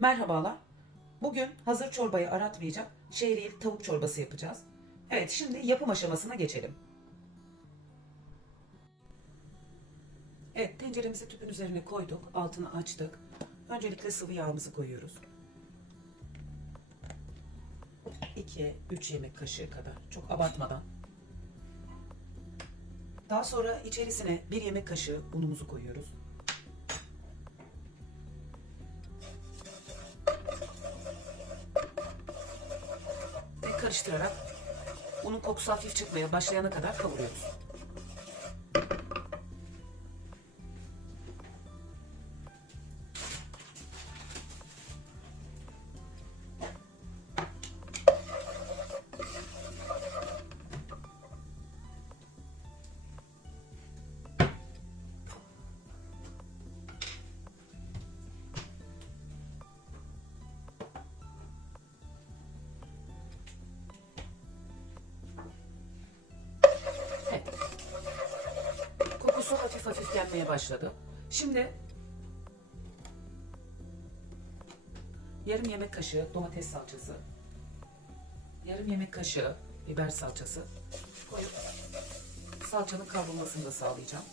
Merhabalar. Bugün hazır çorbayı aratmayacak şehriyeli tavuk çorbası yapacağız. Evet şimdi yapım aşamasına geçelim. Evet tenceremizi tüpün üzerine koyduk. Altını açtık. Öncelikle sıvı yağımızı koyuyoruz. 2-3 yemek kaşığı kadar. Çok abartmadan. Daha sonra içerisine 1 yemek kaşığı unumuzu koyuyoruz. Karıştırarak unun kokusu hafif çıkmaya başlayana kadar kavuruyoruz. Gelmeye başladı. Şimdi yarım yemek kaşığı domates salçası, yarım yemek kaşığı biber salçası koyup salçanın kavrulmasını da sağlayacağım.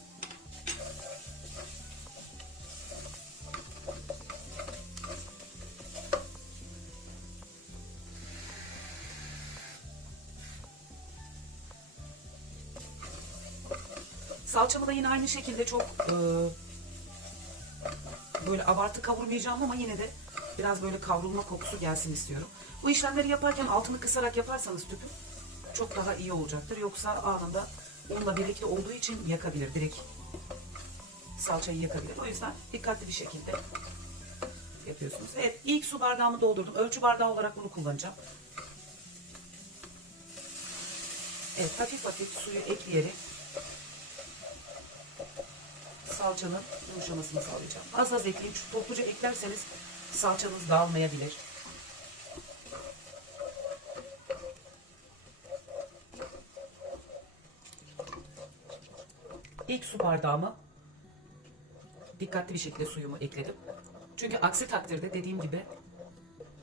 Salçamı da yine aynı şekilde çok e, böyle abartı kavurmayacağım ama yine de biraz böyle kavrulma kokusu gelsin istiyorum. Bu işlemleri yaparken altını kısarak yaparsanız tüpün çok daha iyi olacaktır. Yoksa anında unla birlikte olduğu için yakabilir. Direkt salçayı yakabilir. O yüzden dikkatli bir şekilde yapıyorsunuz. Evet ilk su bardağımı doldurdum. Ölçü bardağı olarak bunu kullanacağım. Evet hafif hafif suyu ekleyerek salçanın yumuşamasını sağlayacağım. Az az ekleyin. Çünkü topluca eklerseniz salçanız dağılmayabilir. İlk su bardağımı dikkatli bir şekilde suyumu ekledim. Çünkü aksi takdirde dediğim gibi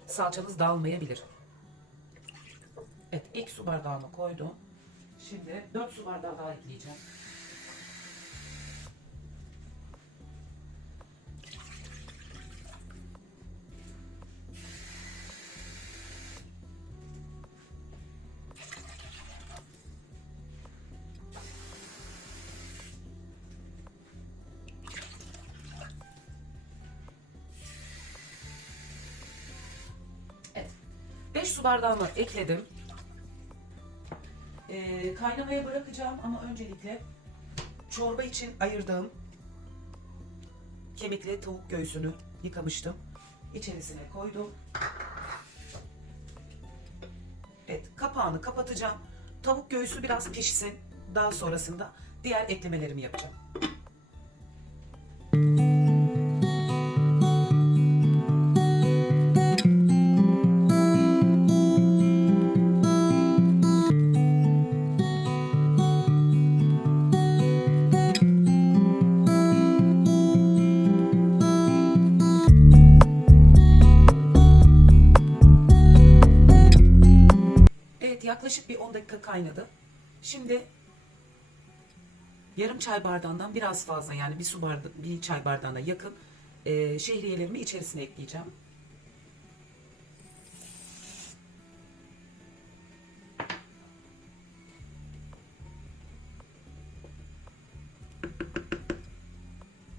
salçanız dağılmayabilir. Evet ilk su bardağımı koydum. Şimdi 4 su bardağı daha ekleyeceğim. 5 su bardağını ekledim. Ee, kaynamaya bırakacağım ama öncelikle çorba için ayırdığım kemikli tavuk göğsünü yıkamıştım. İçerisine koydum. Evet, kapağını kapatacağım. Tavuk göğsü biraz pişsin. Daha sonrasında diğer eklemelerimi yapacağım. Yaklaşık bir 10 dakika kaynadı. Şimdi yarım çay bardağından biraz fazla yani bir su bardağı, bir çay bardağına yakın e, şehriyelerimi içerisine ekleyeceğim.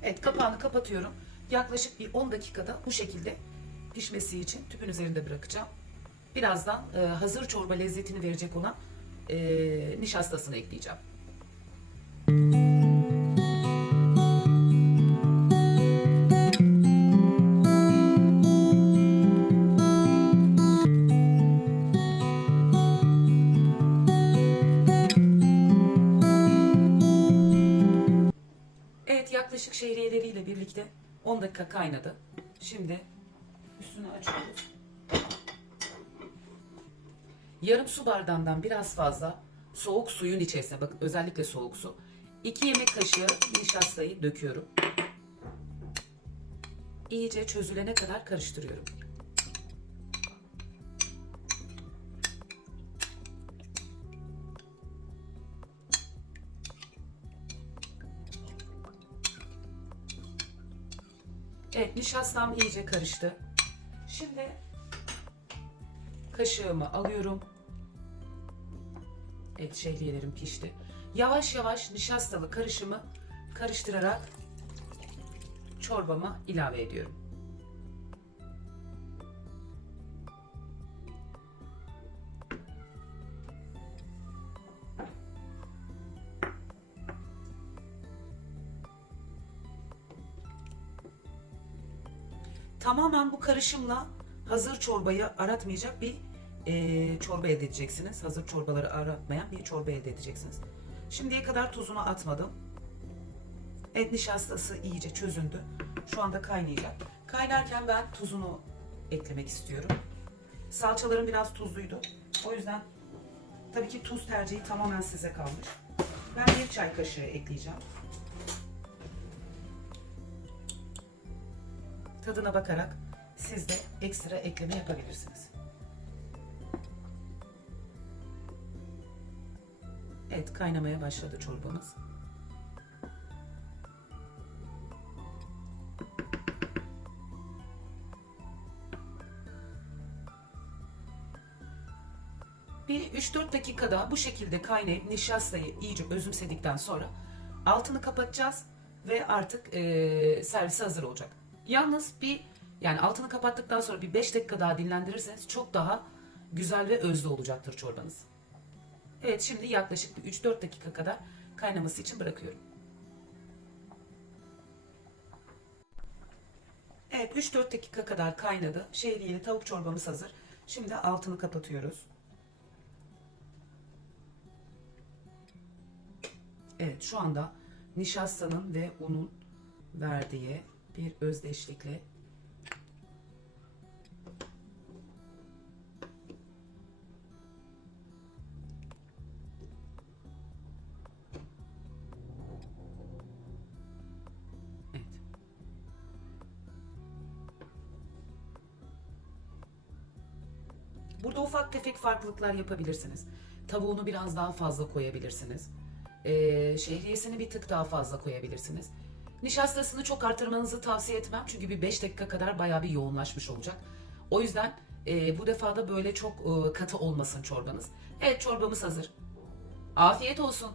Evet kapağını kapatıyorum. Yaklaşık bir 10 dakikada bu şekilde pişmesi için tüpün üzerinde bırakacağım. Birazdan e, hazır çorba lezzetini verecek olan e, nişastasını ekleyeceğim. Evet yaklaşık şehriyeleriyle birlikte 10 dakika kaynadı. Şimdi üstünü açıyoruz. Yarım su bardağından biraz fazla soğuk suyun içerisine bakın özellikle soğuk su. 2 yemek kaşığı nişastayı döküyorum. iyice çözülene kadar karıştırıyorum. Evet nişastam iyice karıştı. Şimdi kaşığımı alıyorum. Evet şehriyelerim pişti. Yavaş yavaş nişastalı karışımı karıştırarak çorbama ilave ediyorum. Tamamen bu karışımla hazır çorbayı aratmayacak bir eee, çorba elde edeceksiniz. Hazır çorbaları aratmayan bir çorba elde edeceksiniz. Şimdiye kadar tuzunu atmadım. Et nişastası iyice çözündü. Şu anda kaynayacak. Kaynarken ben tuzunu eklemek istiyorum. Salçalarım biraz tuzluydu. O yüzden tabii ki tuz tercihi tamamen size kalmış. Ben bir çay kaşığı ekleyeceğim. Tadına bakarak siz de ekstra ekleme yapabilirsiniz. Evet kaynamaya başladı çorbamız. Bir 3-4 dakikada bu şekilde kaynayıp nişastayı iyice özümsedikten sonra altını kapatacağız ve artık eee servise hazır olacak. Yalnız bir yani altını kapattıktan sonra bir 5 dakika daha dinlendirirseniz çok daha güzel ve özlü olacaktır çorbanız. Evet şimdi yaklaşık bir 3-4 dakika kadar kaynaması için bırakıyorum. Evet 3-4 dakika kadar kaynadı. Şehriyeli tavuk çorbamız hazır. Şimdi altını kapatıyoruz. Evet şu anda nişastanın ve unun verdiği bir özdeşlikle Burada ufak tefek farklılıklar yapabilirsiniz. Tavuğunu biraz daha fazla koyabilirsiniz. Ee, şehriyesini bir tık daha fazla koyabilirsiniz. Nişastasını çok artırmanızı tavsiye etmem. Çünkü bir 5 dakika kadar bayağı bir yoğunlaşmış olacak. O yüzden e, bu defada böyle çok e, katı olmasın çorbanız. Evet çorbamız hazır. Afiyet olsun.